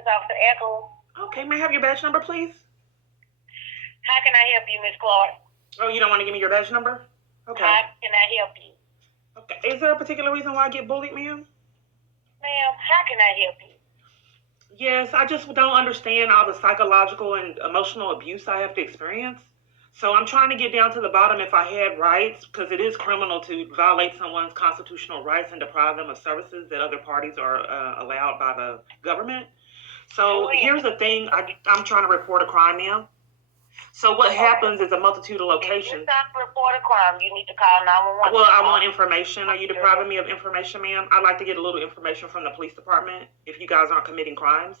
Corrections Officer Echo. Okay, may I have your badge number, please? How can I help you, Miss Clark? Oh, you don't want to give me your badge number? Okay. How can I help you? Okay. Is there a particular reason why I get bullied, ma'am? Ma'am, how can I help you? Yes, I just don't understand all the psychological and emotional abuse I have to experience. So I'm trying to get down to the bottom if I had rights, because it is criminal to violate someone's constitutional rights and deprive them of services that other parties are allowed by the government. So here's the thing, I'm trying to report a crime now. So what happens is a multitude of locations. If you stop to report a crime, you need to call 911. Well, I want information. Are you depriving me of information, ma'am? I'd like to get a little information from the police department if you guys aren't committing crimes.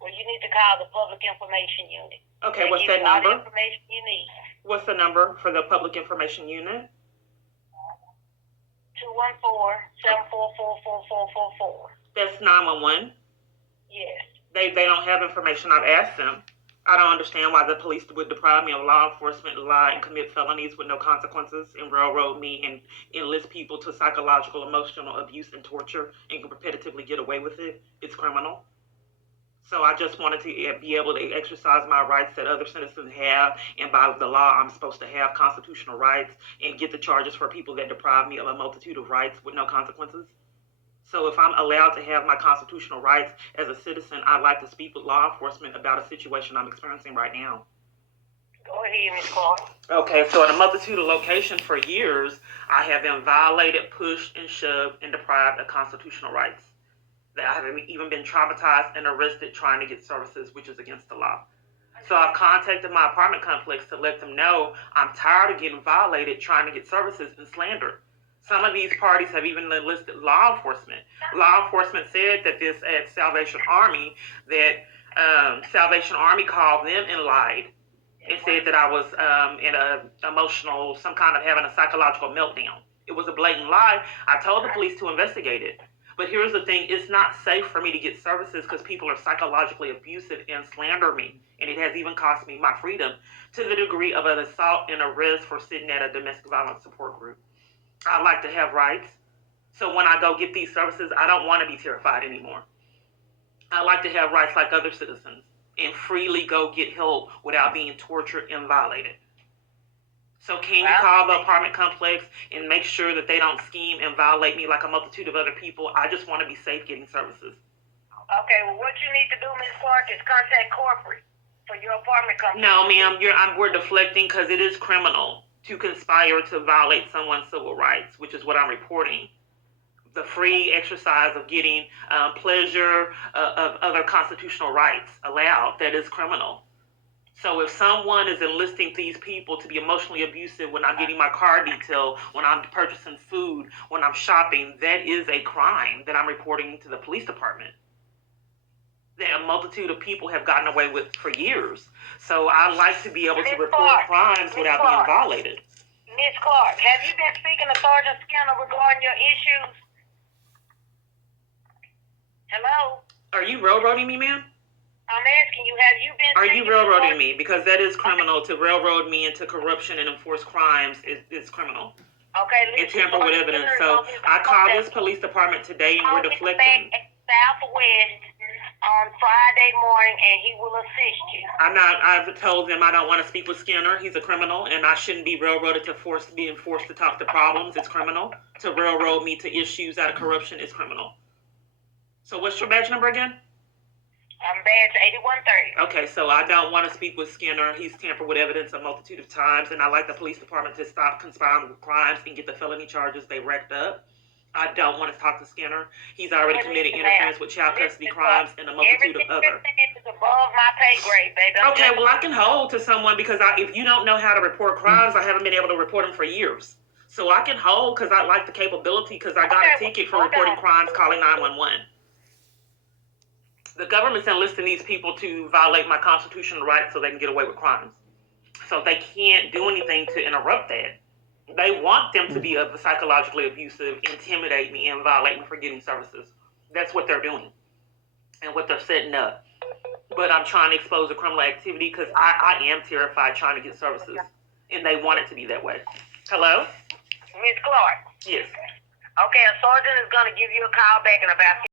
Well, you need to call the public information unit. Okay, what's that number? All the information you need. What's the number for the public information unit? 214-744-4444. That's 911. Yes. They don't have information. I've asked them. I don't understand why the police would deprive me of law enforcement, lie, and commit felonies with no consequences, and railroad me and enlist people to psychological, emotional abuse and torture and repetitively get away with it. It's criminal. So I just wanted to be able to exercise my rights that other citizens have, and by the law I'm supposed to have constitutional rights and get the charges for people that deprive me of a multitude of rights with no consequences. So if I'm allowed to have my constitutional rights as a citizen, I'd like to speak with law enforcement about a situation I'm experiencing right now. Go ahead, Ms. Clark. Okay, so in a multitude of locations for years, I have been violated, pushed, and shoved, and deprived of constitutional rights. That I have even been traumatized and arrested trying to get services, which is against the law. So I've contacted my apartment complex to let them know I'm tired of getting violated trying to get services and slandered. Some of these parties have even enlisted law enforcement. Law enforcement said that this at Salvation Army, that Salvation Army called them and lied and said that I was in a emotional, some kind of having a psychological meltdown. It was a blatant lie. I told the police to investigate it. But here's the thing, it's not safe for me to get services because people are psychologically abusive and slander me. And it has even cost me my freedom to the degree of an assault and arrest for sitting at a domestic violence support group. I like to have rights. So when I go get these services, I don't want to be terrified anymore. I like to have rights like other citizens and freely go get help without being tortured and violated. So can you call the apartment complex and make sure that they don't scheme and violate me like a multitude of other people? I just want to be safe getting services. Okay, well, what you need to do, Ms. Clark, is contact corporate for your apartment complex. No, ma'am, we're deflecting because it is criminal to conspire to violate someone's civil rights, which is what I'm reporting. The free exercise of getting pleasure of other constitutional rights allowed, that is criminal. So if someone is enlisting these people to be emotionally abusive when I'm getting my car detailed, when I'm purchasing food, when I'm shopping, that is a crime that I'm reporting to the police department. That a multitude of people have gotten away with for years. So I like to be able to report crimes without being violated. Ms. Clark, have you been speaking to Sergeant Skinner regarding your issues? Hello? Are you railroading me, ma'am? I'm asking you, have you been Are you railroading me? Because that is criminal. To railroad me into corruption and enforce crimes is criminal. Okay, and tamper with evidence. So I called this police department today and we're deflecting. Southwest on Friday morning, and he will assist you. I've told them I don't want to speak with Skinner. He's a criminal, and I shouldn't be railroaded to being forced to talk to problems. It's criminal. To railroad me to issues out of corruption is criminal. So what's your badge number again? Badge 8130. Okay, so I don't want to speak with Skinner. He's tampered with evidence a multitude of times, and I like the police department to stop conspiring with crimes and get the felony charges they racked up. I don't want to talk to Skinner. He's already committed interference with child custody crimes and a multitude of other. Everything is above my pay grade, baby. Okay, well, I can hold to someone because if you don't know how to report crimes, I haven't been able to report them for years. So I can hold because I like the capability because I got a ticket for reporting crimes calling 911. The government's enlisting these people to violate my constitutional rights so they can get away with crimes. So they can't do anything to interrupt that. They want them to be psychologically abusive, intimidate me, and violate me for getting services. That's what they're doing and what they're setting up. But I'm trying to expose the criminal activity because I am terrified trying to get services, and they want it to be that way. Hello? Miss Clark? Yes. Okay, a sergeant is going to give you a call back in about